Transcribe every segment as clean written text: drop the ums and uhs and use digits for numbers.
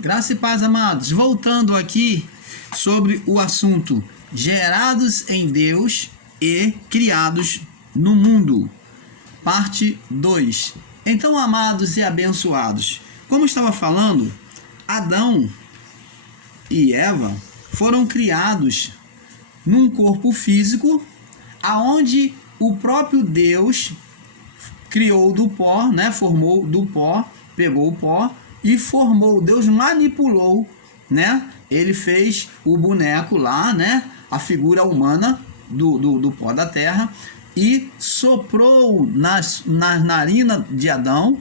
Graça e paz, amados. Voltando aqui sobre o assunto gerados em Deus e criados no mundo. Parte 2. Então, amados e abençoados, como estava falando, Adão e Eva foram criados num corpo físico, aonde o próprio Deus criou do pó, né? Formou do pó, pegou o pó e formou. Deus manipulou, né? Ele fez o boneco lá, né? A figura humana do pó da terra e soprou nas narinas de Adão,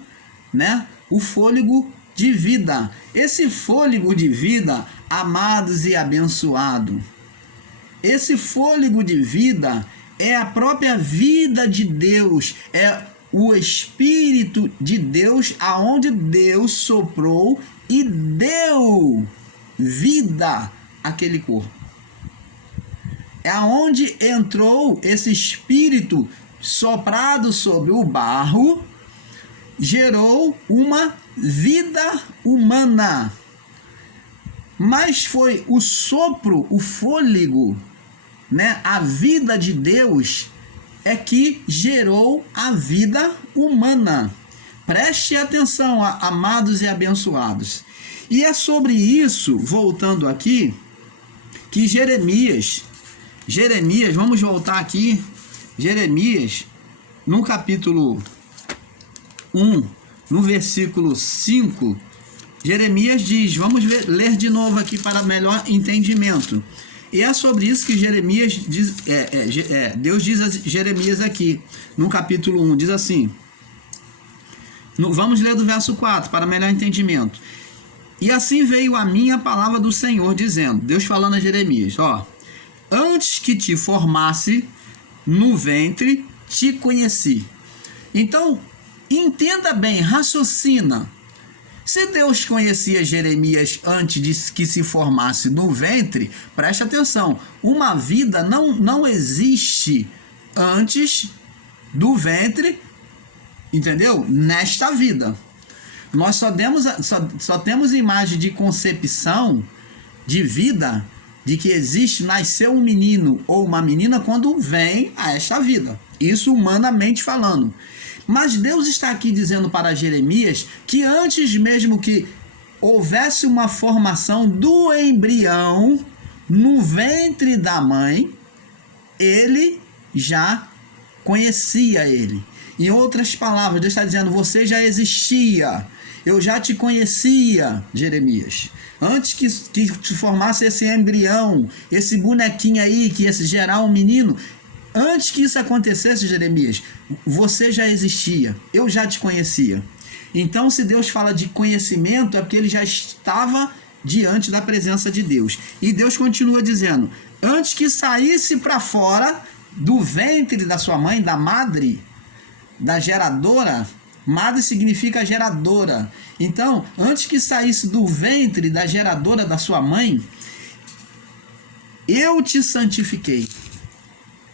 né? O fôlego de vida. Esse fôlego de vida, amados e abençoados, esse fôlego de vida é a própria vida de Deus, é o Espírito de Deus, aonde Deus soprou e deu vida àquele corpo. É aonde entrou esse Espírito soprado sobre o barro, gerou uma vida humana. Mas foi o sopro, o fôlego, né, a vida de Deus é que gerou a vida humana. Preste atenção, amados e abençoados. E é sobre isso, voltando aqui, que Jeremias, vamos voltar aqui, Jeremias, no capítulo 1, no versículo 5, Jeremias diz, vamos ler de novo aqui para melhor entendimento. E é sobre isso que Jeremias diz, Deus diz a Jeremias aqui, no capítulo 1, diz assim, vamos ler do verso 4, para melhor entendimento. E assim veio a mim a palavra do Senhor, dizendo, Deus falando a Jeremias, ó, antes que te formasse no ventre, te conheci. Então, entenda bem, raciocina. Se Deus conhecia Jeremias antes de que se formasse no ventre, preste atenção, uma vida não existe antes do ventre, entendeu? Nesta vida. Nós só temos imagem de concepção de vida, de que existe, nasceu um menino ou uma menina quando vem a esta vida. Isso humanamente falando. Mas Deus está aqui dizendo para Jeremias que antes mesmo que houvesse uma formação do embrião no ventre da mãe, ele já conhecia ele. Em outras palavras, Deus está dizendo, você já existia, eu já te conhecia, Jeremias. Antes que te formasse esse embrião, esse bonequinho aí, que ia gerar um menino, antes que isso acontecesse, Jeremias, você já existia, eu já te conhecia. Então, se Deus fala de conhecimento, é porque ele já estava diante da presença de Deus. E Deus continua dizendo, antes que saísse para fora do ventre da sua mãe, da madre, da geradora, madre significa geradora. Então, antes que saísse do ventre da geradora da sua mãe, eu te santifiquei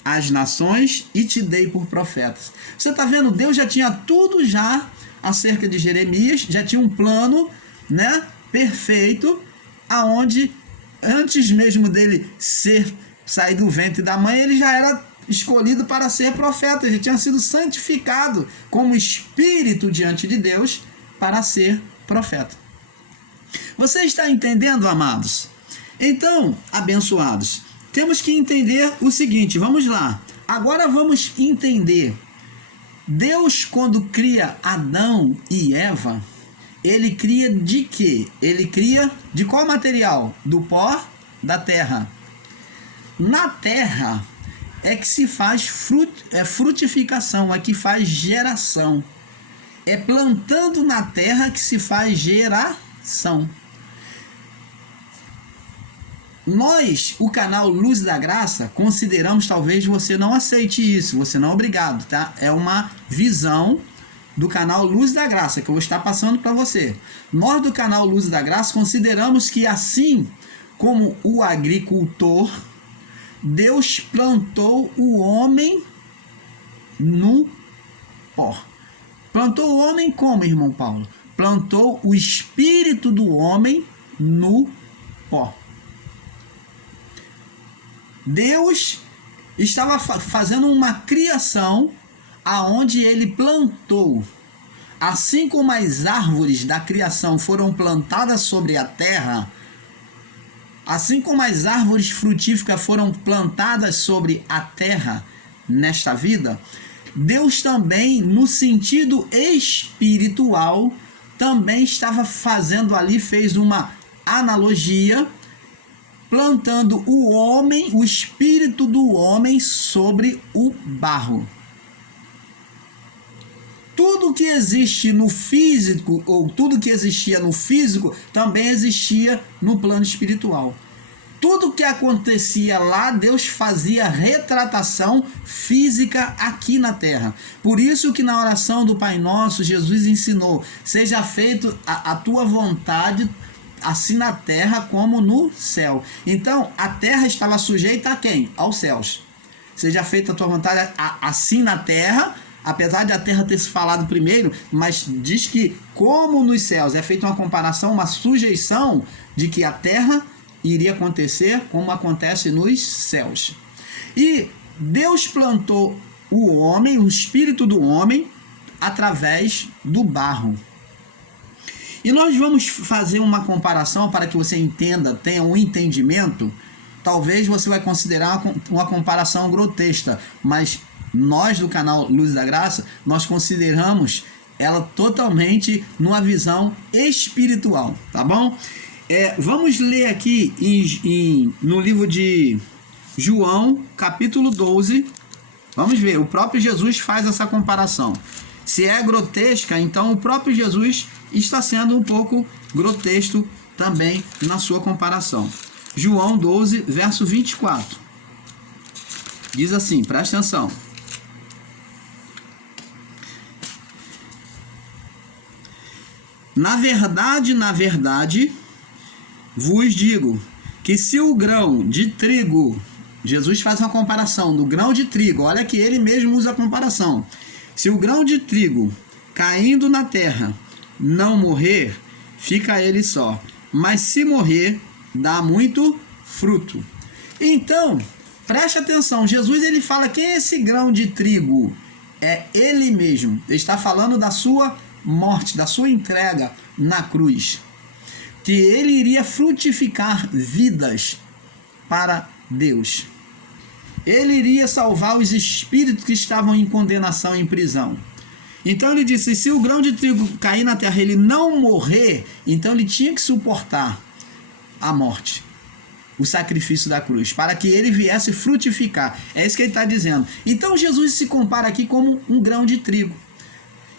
as nações e te dei por profetas. Você está vendo? Deus já tinha tudo já acerca de Jeremias, já tinha um plano, né, perfeito, aonde antes mesmo dele sair do ventre da mãe, ele já era escolhido para ser profeta, já tinha sido santificado como espírito diante de Deus para ser profeta. Você está entendendo, amados? Então, abençoados, temos que entender o seguinte, vamos lá. Agora vamos entender. Deus, quando cria Adão e Eva, ele cria de quê? Ele cria de qual material? Do pó da terra. Na terra é que se faz frutificação, é que faz geração. É plantando na terra que se faz geração. Nós, o canal Luz da Graça, consideramos, talvez você não aceite isso, você não é obrigado, tá? É uma visão do canal Luz da Graça que eu vou estar passando para você. Nós do canal Luz da Graça consideramos que assim como o agricultor, Deus plantou o homem no pó. Plantou o homem como, irmão Paulo? Plantou o espírito do homem no pó. Deus estava fazendo uma criação aonde ele plantou. Assim como as árvores da criação foram plantadas sobre a terra, assim como as árvores frutíferas foram plantadas sobre a terra nesta vida, Deus também, no sentido espiritual, também estava fazendo ali, fez uma analogia, plantando o homem, o espírito do homem sobre o barro. Tudo que existe no físico, ou tudo que existia no físico, também existia no plano espiritual. Tudo que acontecia lá, Deus fazia retratação física aqui na terra. Por isso que na oração do Pai Nosso, Jesus ensinou: seja feito a tua vontade, assim na terra como no céu. Então, a terra estava sujeita a quem? Aos céus. Seja feita a tua vontade assim na terra, apesar de a terra ter se falado primeiro, mas diz que como nos céus, é feita uma comparação, uma sujeição de que a terra iria acontecer como acontece nos céus. E Deus plantou o homem, o espírito do homem, através do barro. E nós vamos fazer uma comparação para que você entenda, tenha um entendimento. Talvez você vai considerar uma comparação grotesca, mas nós do canal Luz da Graça, nós consideramos ela totalmente numa visão espiritual, tá bom? Vamos ler aqui no livro de João, capítulo 12. Vamos ver, o próprio Jesus faz essa comparação. Se é grotesca, então o próprio Jesus está sendo um pouco grotesco também na sua comparação. João 12, verso 24. Diz assim, presta atenção. Na verdade, vos digo que se o grão de trigo, Jesus faz uma comparação do grão de trigo, olha que ele mesmo usa a comparação. Se o grão de trigo caindo na terra não morrer, fica ele só, mas se morrer, dá muito fruto. Então, preste atenção, Jesus ele fala que esse grão de trigo é ele mesmo, ele está falando da sua morte, da sua entrega na cruz, que ele iria frutificar vidas para Deus. Ele iria salvar os espíritos que estavam em condenação, em prisão. Então ele disse, se o grão de trigo cair na terra, ele não morrer, então ele tinha que suportar a morte, o sacrifício da cruz, para que ele viesse frutificar. É isso que ele está dizendo. Então Jesus se compara aqui como um grão de trigo.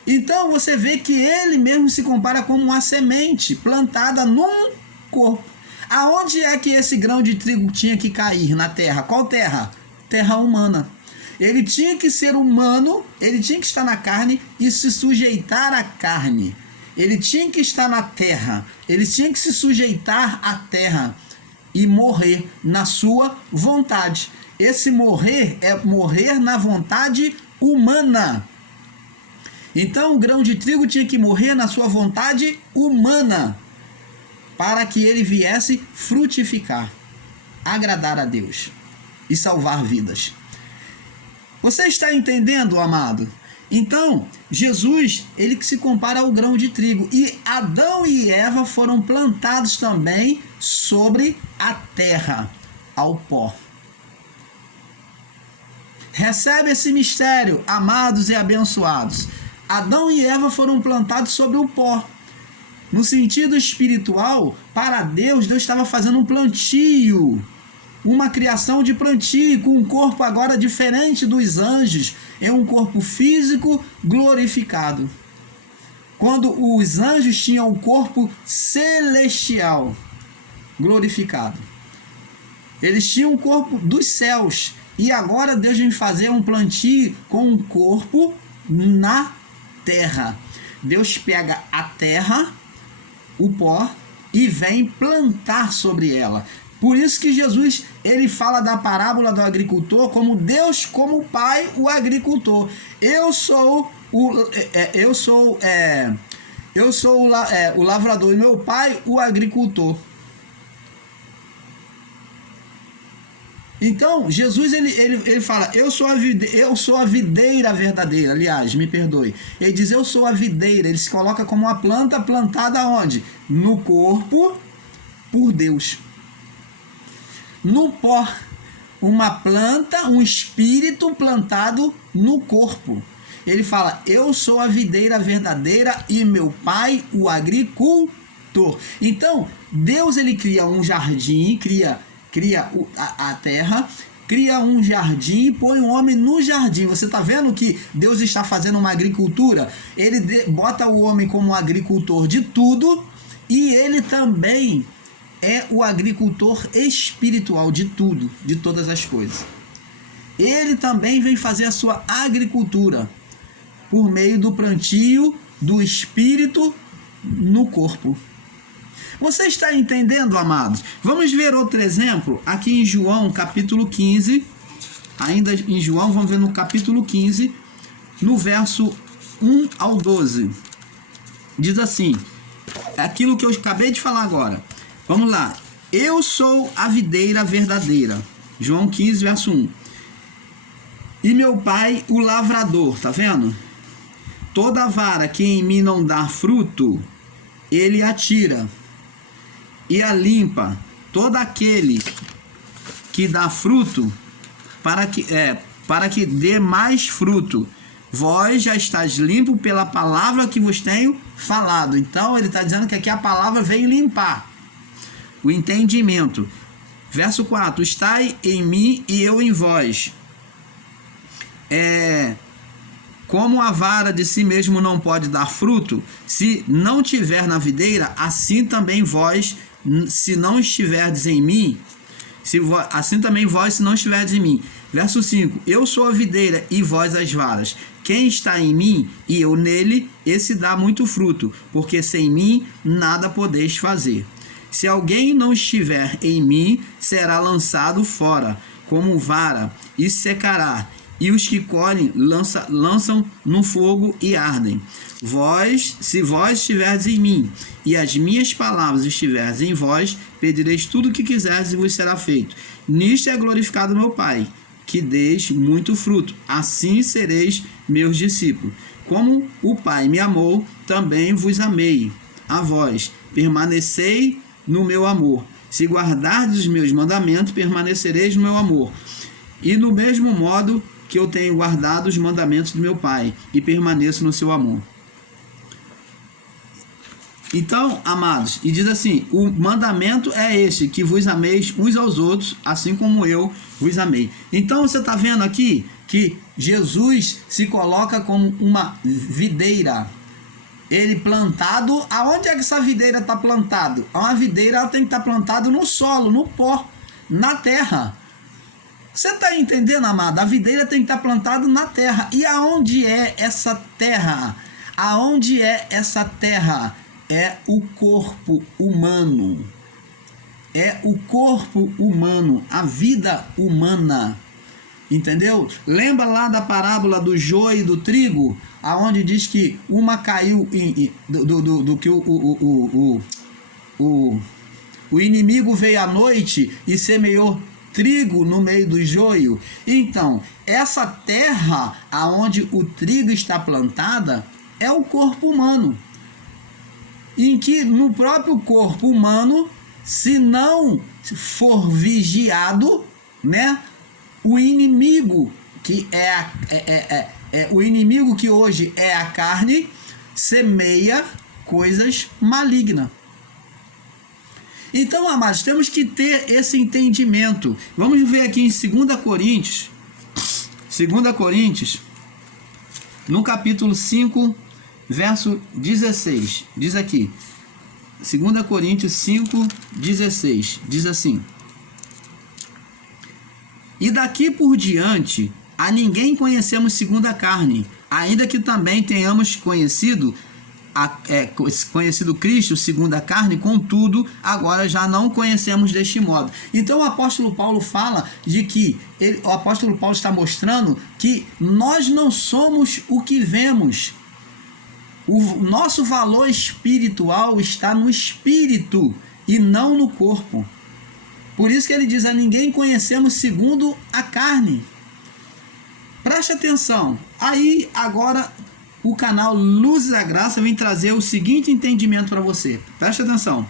Então você vê que ele mesmo se compara como uma semente plantada num corpo. Aonde é que esse grão de trigo tinha que cair na terra? Qual terra? Terra humana. Ele tinha que ser humano, ele tinha que estar na carne e se sujeitar à carne. Ele tinha que estar na terra, ele tinha que se sujeitar à terra e morrer na sua vontade. Esse morrer é morrer na vontade humana. Então o grão de trigo tinha que morrer na sua vontade humana, para que ele viesse frutificar, agradar a Deus e salvar vidas. Você está entendendo, amado? Então, Jesus, ele que se compara ao grão de trigo. E Adão e Eva foram plantados também sobre a terra, ao pó. Recebe esse mistério, amados e abençoados. Adão e Eva foram plantados sobre o pó. No sentido espiritual, para Deus, Deus estava fazendo um plantio, uma criação de plantio, com um corpo agora diferente dos anjos, é um corpo físico glorificado. Quando os anjos tinham o corpo celestial glorificado, eles tinham o corpo dos céus, e agora Deus vem fazer um plantio com um corpo na terra. Deus pega a terra, o pó, e vem plantar sobre ela. Por isso que Jesus, ele fala da parábola do agricultor como Deus, como o Pai, o agricultor. Eu sou o lavrador e meu pai o agricultor. Então, Jesus ele fala, eu sou a videira verdadeira, aliás, me perdoe. Ele diz, eu sou a videira, ele se coloca como uma planta plantada onde? No corpo, por Deus. No pó, uma planta, um espírito plantado no corpo. Ele fala, eu sou a videira verdadeira e meu pai o agricultor. Então, Deus ele cria um jardim, cria a terra, cria um jardim, põe um homem no jardim. Você está vendo que Deus está fazendo uma agricultura? Ele bota o homem como agricultor de tudo e ele também é o agricultor espiritual de tudo, de todas as coisas. Ele também vem fazer a sua agricultura por meio do plantio do espírito no corpo. Você está entendendo, amados? Vamos ver outro exemplo aqui em João, capítulo 15. Ainda em João, vamos ver no capítulo 15, no verso 1 ao 12. Diz assim, aquilo que eu acabei de falar agora. Vamos lá. Eu sou a videira verdadeira. João 15, verso 1. E meu pai, o lavrador. Tá vendo? Toda vara que em mim não dá fruto, ele a tira e a limpa. Todo aquele que dá fruto, para que dê mais fruto. Vós já estáis limpo pela palavra que vos tenho falado. Então ele está dizendo que aqui a palavra vem limpar o entendimento. Verso 4. Estai em mim e eu em vós. Como a vara de si mesmo não pode dar fruto, se não tiver na videira, assim também vós, se não estiverdes em mim, assim também vós, se não estiverdes em mim. Verso 5. Eu sou a videira e vós as varas. Quem está em mim e eu nele, esse dá muito fruto, porque sem mim nada podeis fazer. Se alguém não estiver em mim, será lançado fora, como vara, e secará. E os que colhem lançam no fogo e ardem. Se vós estiverdes em mim, e as minhas palavras estiverdes em vós, pedireis tudo o que quiserdes e vos será feito. Nisto é glorificado meu Pai, que deis muito fruto. Assim sereis meus discípulos. Como o Pai me amou, também vos amei. A vós, permanecei no meu amor. Se guardardes os meus mandamentos, permanecereis no meu amor. E no mesmo modo que eu tenho guardado os mandamentos do meu Pai e permaneço no seu amor. Então, amados, e diz assim, o mandamento é este, que vos ameis uns aos outros, assim como eu vos amei. Então, você está vendo aqui que Jesus se coloca como uma videira. Ele plantado, aonde é que essa videira está plantada? Uma videira ela tem que estar plantada no solo, no pó, na terra. Você está entendendo, amado? A videira tem que estar plantada na terra. E aonde é essa terra? Aonde é essa terra? É o corpo humano. É o corpo humano, a vida humana. Entendeu? Lembra lá da parábola do joio e do trigo? Aonde diz que uma caiu do que o inimigo veio à noite e semeou trigo no meio do joio. Então, essa terra aonde o trigo está plantada é o corpo humano. Em que no próprio corpo humano, se não for vigiado, né, o inimigo que o inimigo que hoje é a carne, semeia coisas malignas. Então, amados, temos que ter esse entendimento. Vamos ver aqui em 2 Coríntios, no capítulo 5, verso 16. Diz aqui, 2 Coríntios 5, 16. Diz assim: E daqui por diante, a ninguém conhecemos segundo a carne, ainda que também tenhamos conhecido Cristo segundo a carne, contudo, agora já não conhecemos deste modo. Então o apóstolo Paulo fala de que, o apóstolo Paulo está mostrando que nós não somos o que vemos. O nosso valor espiritual está no espírito e não no corpo. Por isso que ele diz: a ninguém conhecemos segundo a carne. Preste atenção. Aí agora o canal Luzes da Graça vem trazer o seguinte entendimento para você. Preste atenção.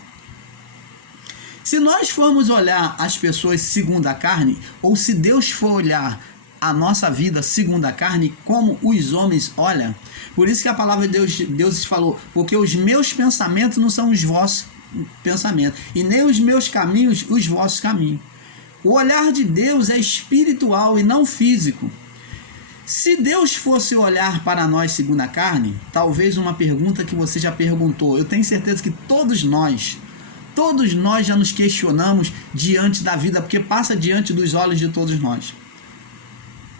Se nós formos olhar as pessoas segundo a carne, ou se Deus for olhar a nossa vida segundo a carne, como os homens olham, por isso que a palavra de Deus falou: porque os meus pensamentos não são os vossos pensamentos, e nem os meus caminhos os vossos caminhos. O olhar de Deus é espiritual e não físico. Se Deus fosse olhar para nós segundo a carne, talvez uma pergunta que você já perguntou, eu tenho certeza que todos nós já nos questionamos diante da vida, porque passa diante dos olhos de todos nós.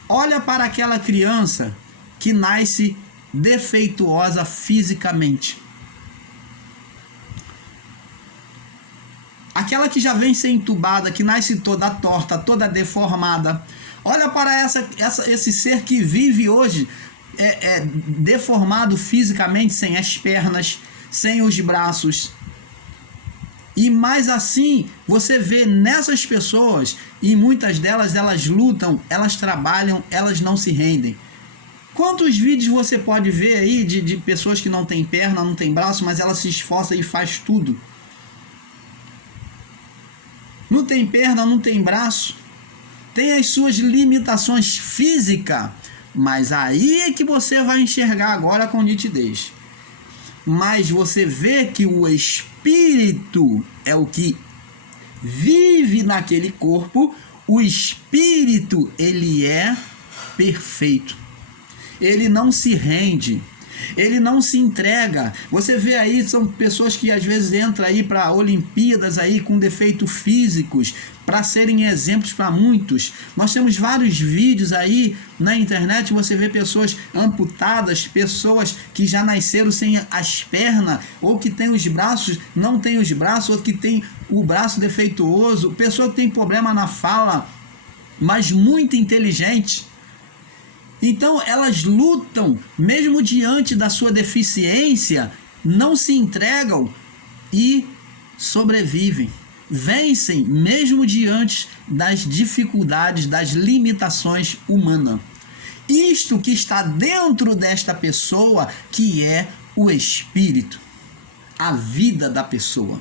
Olha para aquela criança que nasce defeituosa fisicamente. Aquela que já vem ser entubada, que nasce toda torta, toda deformada. Olha para esse ser que vive hoje deformado fisicamente, sem as pernas, sem os braços. E mais assim, você vê nessas pessoas, e muitas delas, elas lutam, elas trabalham, elas não se rendem. Quantos vídeos você pode ver aí de pessoas que não têm perna, não têm braço, mas ela se esforça e faz tudo? Não tem perna, não tem braço, tem as suas limitações físicas, mas aí é que você vai enxergar agora com nitidez. Mas você vê que o espírito é o que vive naquele corpo. O espírito, ele é perfeito. Ele não se rende. Ele não se entrega. Você vê aí, são pessoas que às vezes entram aí para Olimpíadas aí com defeitos físicos, para serem exemplos para muitos. Nós temos vários vídeos aí na internet, você vê pessoas amputadas, pessoas que já nasceram sem as pernas, ou que tem os braços, não tem os braços, ou que tem o braço defeituoso, pessoa que tem problema na fala, mas muito inteligente. Então elas lutam, mesmo diante da sua deficiência, não se entregam e sobrevivem. Vencem mesmo diante das dificuldades, das limitações humanas. Isto que está dentro desta pessoa, que é o espírito, a vida da pessoa.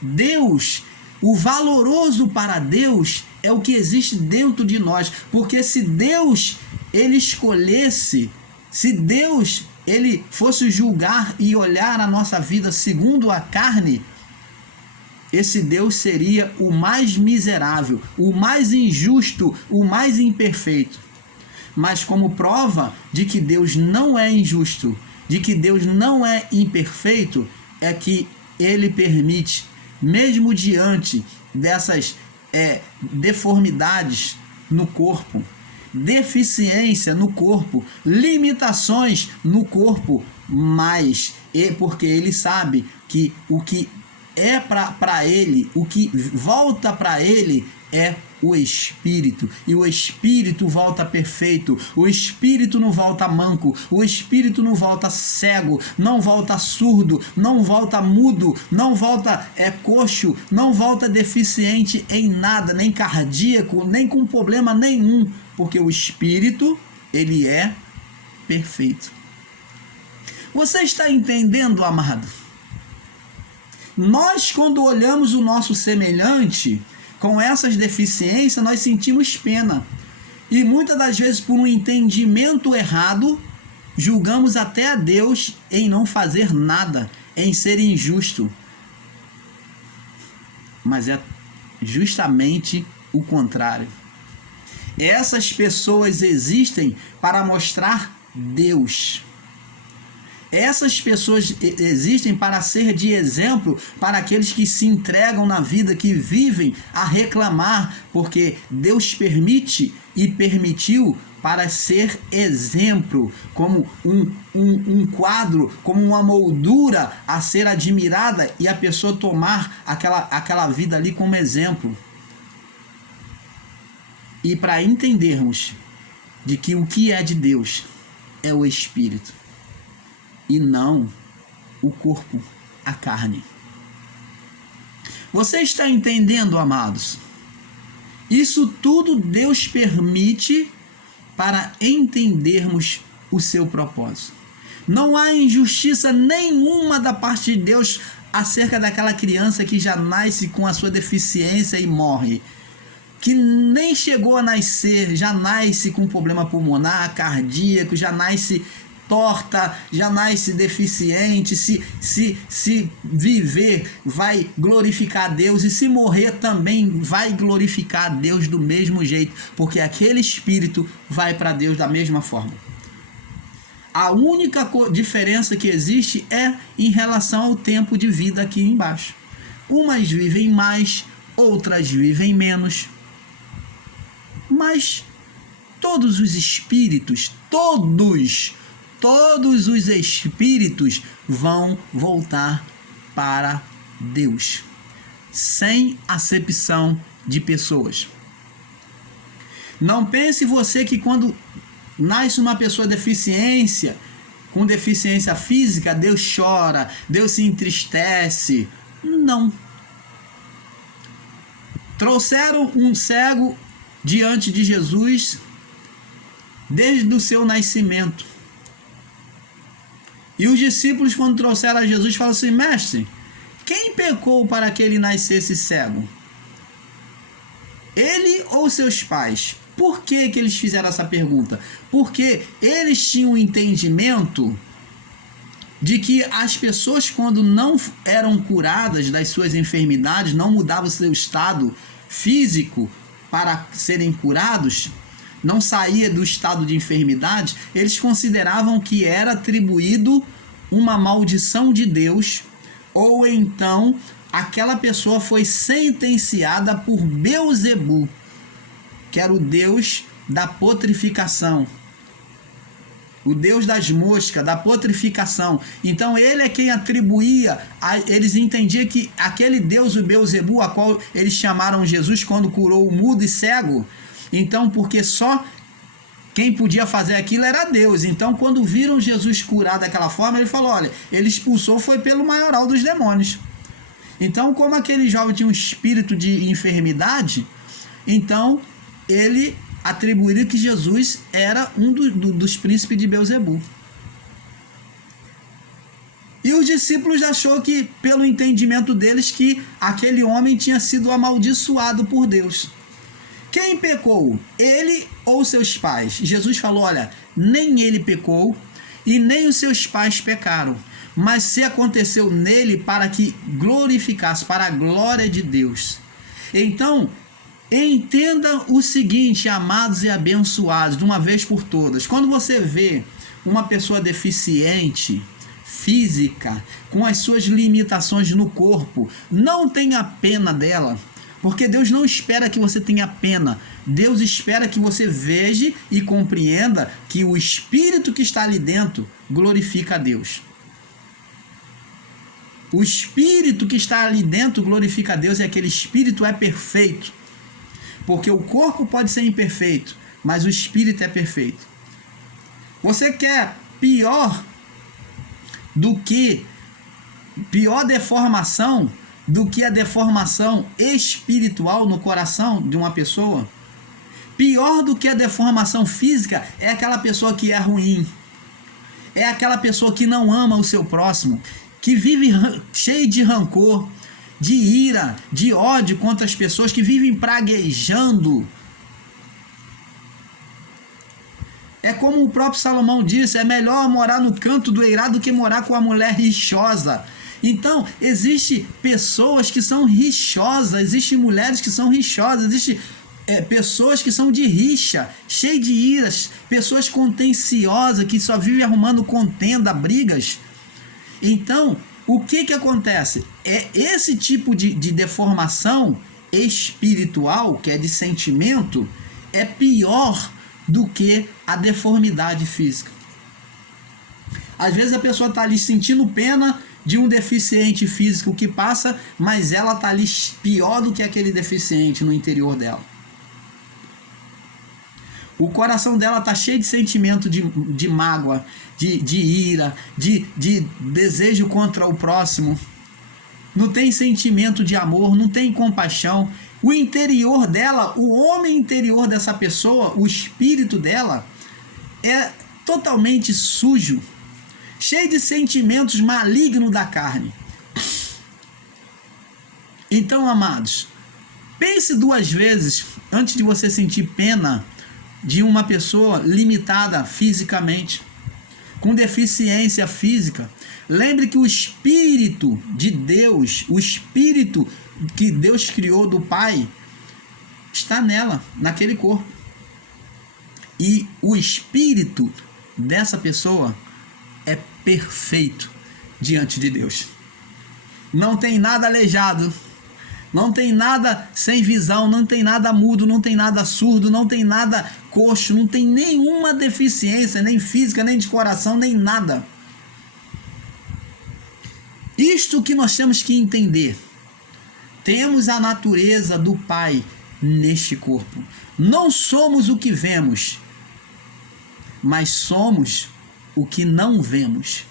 Deus, o valoroso para Deus é o que existe dentro de nós, porque se Deus ele escolhesse, se Deus ele fosse julgar e olhar a nossa vida segundo a carne, esse Deus seria o mais miserável, o mais injusto, o mais imperfeito. Mas como prova de que Deus não é injusto, de que Deus não é imperfeito, é que ele permite, mesmo diante dessas deformidades no corpo, deficiência no corpo, limitações no corpo, mas porque ele sabe que o que é para ele, o que volta para ele é o espírito, e o espírito volta perfeito, o espírito não volta manco, o espírito não volta cego, não volta surdo, não volta mudo, não volta coxo, não volta deficiente em nada, nem cardíaco, nem com problema nenhum, porque o espírito ele é perfeito. Você está entendendo, amado? Nós, quando olhamos o nosso semelhante com essas deficiências, nós sentimos pena. E muitas das vezes, por um entendimento errado, julgamos até a Deus em não fazer nada, em ser injusto. Mas é justamente o contrário. Essas pessoas existem para mostrar Deus. Essas pessoas existem para ser de exemplo para aqueles que se entregam na vida, que vivem a reclamar, porque Deus permite e permitiu para ser exemplo, como um quadro, como uma moldura a ser admirada e a pessoa tomar aquela vida ali como exemplo. E para entendermos de que o que é de Deus é o Espírito. e não o corpo, a carne. Você está entendendo, amados? Isso tudo Deus permite para entendermos o seu propósito. Não há injustiça nenhuma da parte de Deus acerca daquela criança que já nasce com a sua deficiência e morre. Que nem chegou a nascer, já nasce com problema pulmonar, cardíaco, já nasce torta, já nasce deficiente. Se viver, vai glorificar a Deus, e se morrer também vai glorificar a Deus do mesmo jeito, porque aquele espírito vai para Deus da mesma forma. A única diferença que existe é em relação ao tempo de vida aqui embaixo. Umas vivem mais, outras vivem menos. Mas todos os espíritos, todos os espíritos vão voltar para Deus, sem acepção de pessoas. Não pense você que quando nasce uma pessoa com deficiência física, Deus chora, Deus se entristece. Não. Trouxeram um cego diante de Jesus desde o seu nascimento. E os discípulos, quando trouxeram a Jesus, falaram assim: mestre, quem pecou para que ele nascesse cego? Ele ou seus pais? Por que eles fizeram essa pergunta? Porque eles tinham um entendimento de que as pessoas, quando não eram curadas das suas enfermidades, não mudavam o seu estado físico para serem curados, não saía do estado de enfermidade, eles consideravam que era atribuído uma maldição de Deus, ou então aquela pessoa foi sentenciada por Beelzebu, que era o deus da putrificação, o deus das moscas, da putrificação. Então ele é quem atribuía, eles entendiam que aquele deus, o Beelzebu, a qual eles chamaram Jesus quando curou o mudo e cego, então porque só quem podia fazer aquilo era Deus. Então quando viram Jesus curar daquela forma, ele falou: olha, ele expulsou foi pelo maioral dos demônios. Então, como aquele jovem tinha um espírito de enfermidade, então ele atribuiu que Jesus era um dos príncipes de Beelzebu. E os discípulos achou que, pelo entendimento deles, que aquele homem tinha sido amaldiçoado por Deus. Quem pecou? Ele ou seus pais? Jesus falou: olha, nem ele pecou e nem os seus pais pecaram, mas se aconteceu nele para que glorificasse, para a glória de Deus. Então, entenda o seguinte, amados e abençoados, de uma vez por todas: quando você vê uma pessoa deficiente física, com as suas limitações no corpo, não tenha pena dela, porque Deus não espera que você tenha pena. Deus espera que você veja e compreenda que o espírito que está ali dentro glorifica a Deus. O espírito que está ali dentro glorifica a Deus, e aquele espírito é perfeito. Porque o corpo pode ser imperfeito, mas o espírito é perfeito. Você quer pior deformação do que a deformação espiritual no coração de uma pessoa? Pior do que a deformação física é aquela pessoa que é ruim. É aquela pessoa que não ama o seu próximo, que vive cheio de rancor, de ira, de ódio contra as pessoas, que vivem praguejando. É como o próprio Salomão disse: é melhor morar no canto do eirado do que morar com a mulher rixosa. Então, existem pessoas que são rixosas, existem mulheres que são rixosas, existem pessoas que são de rixa, cheias de iras, pessoas contenciosas, que só vivem arrumando contenda, brigas. Então, o que acontece? É esse tipo de deformação espiritual, que é de sentimento, é pior do que a deformidade física. Às vezes a pessoa está ali sentindo pena de um deficiente físico que passa, mas ela está ali pior do que aquele deficiente no interior dela. O coração dela está cheio de sentimento de mágoa, de ira, de desejo contra o próximo. Não tem sentimento de amor, não tem compaixão. O interior dela, o homem interior dessa pessoa, o espírito dela, é totalmente sujo, cheio de sentimentos malignos da carne. Então, amados, pense 2 vezes antes de você sentir pena de uma pessoa limitada fisicamente, com deficiência física. Lembre que o Espírito de Deus, o Espírito que Deus criou do Pai, está nela, naquele corpo. E o Espírito dessa pessoa é perfeito diante de Deus. Não tem nada aleijado, não tem nada sem visão, não tem nada mudo, não tem nada surdo, não tem nada coxo, não tem nenhuma deficiência, nem física, nem de coração, nem nada. Isto que nós temos que entender. Temos a natureza do Pai neste corpo. Não somos o que vemos, mas somos o que não vemos.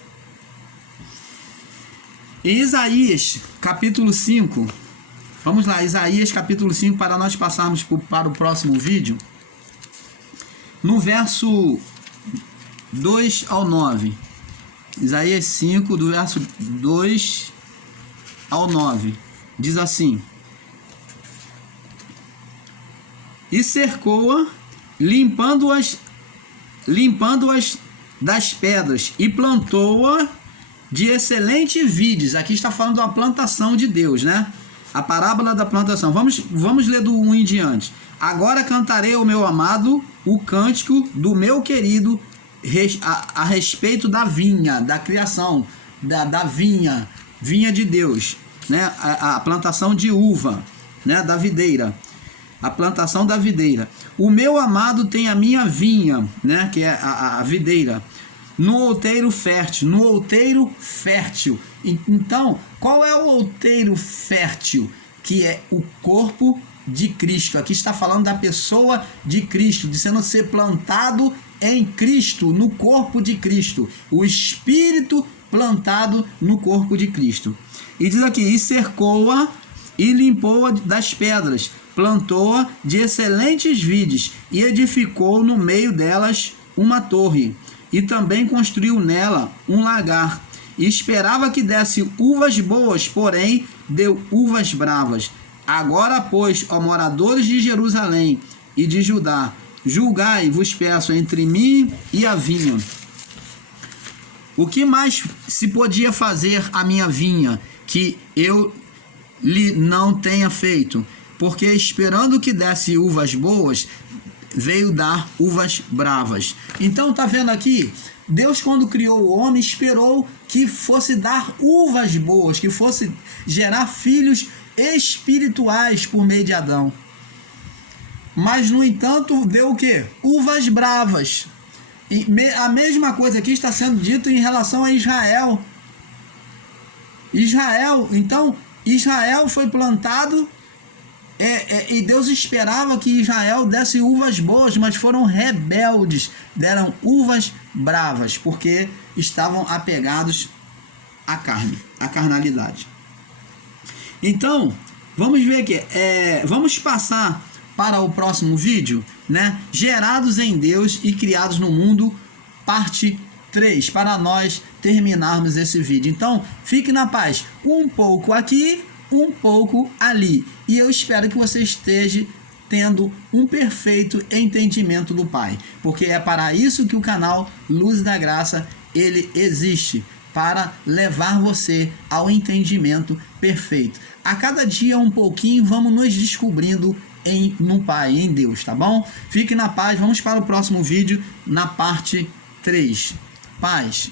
Em Isaías, capítulo 5, vamos lá, Isaías, capítulo 5, para nós passarmos para o próximo vídeo. No verso 2 ao 9. Isaías 5, do verso 2 ao 9. Diz assim: E cercou-a, limpando-as das pedras, e plantou-a de excelentes vides. Aqui está falando da plantação de Deus, né? A parábola da plantação. Vamos ler do 1 em diante. Agora cantarei ao meu amado o cântico do meu querido a respeito da vinha, da criação, da vinha de Deus, né? A plantação de uva, né? Da videira. A plantação da videira. O meu amado tem a minha vinha, né? Que é a videira, no outeiro fértil. No outeiro fértil. Então, qual é o outeiro fértil? Que é o corpo de Cristo. Aqui está falando da pessoa de Cristo, de sendo ser plantado em Cristo, no corpo de Cristo. O Espírito plantado no corpo de Cristo. E diz aqui: e cercou-a e limpou-a das pedras, plantou-a de excelentes vides, e edificou no meio delas uma torre, e também construiu nela um lagar, e esperava que desse uvas boas, porém deu uvas bravas. Agora, pois, ó moradores de Jerusalém e de Judá, julgai, vos peço, entre mim e a vinha. O que mais se podia fazer a minha vinha, que eu lhe não tenha feito? Porque esperando que desse uvas boas, veio dar uvas bravas. Então, tá vendo aqui? Deus, quando criou o homem, esperou que fosse dar uvas boas, que fosse gerar filhos espirituais por meio de Adão. Mas, no entanto, deu o quê? Uvas bravas. E a mesma coisa aqui está sendo dito em relação a Israel. Então, Israel foi plantado e Deus esperava que Israel desse uvas boas, mas foram rebeldes, deram uvas bravas, porque estavam apegados à carne, à carnalidade. Então, vamos ver aqui, vamos passar para o próximo vídeo, né? Gerados em Deus e criados no mundo, parte 3, para nós terminarmos esse vídeo. Então, fique na paz, um pouco aqui, um pouco ali, e eu espero que você esteja tendo um perfeito entendimento do Pai, porque é para isso que o canal Luz da Graça ele existe, para levar você ao entendimento perfeito. A cada dia um pouquinho vamos nos descobrindo no Pai, em Deus, tá bom? Fique na paz, vamos para o próximo vídeo na parte 3. Paz.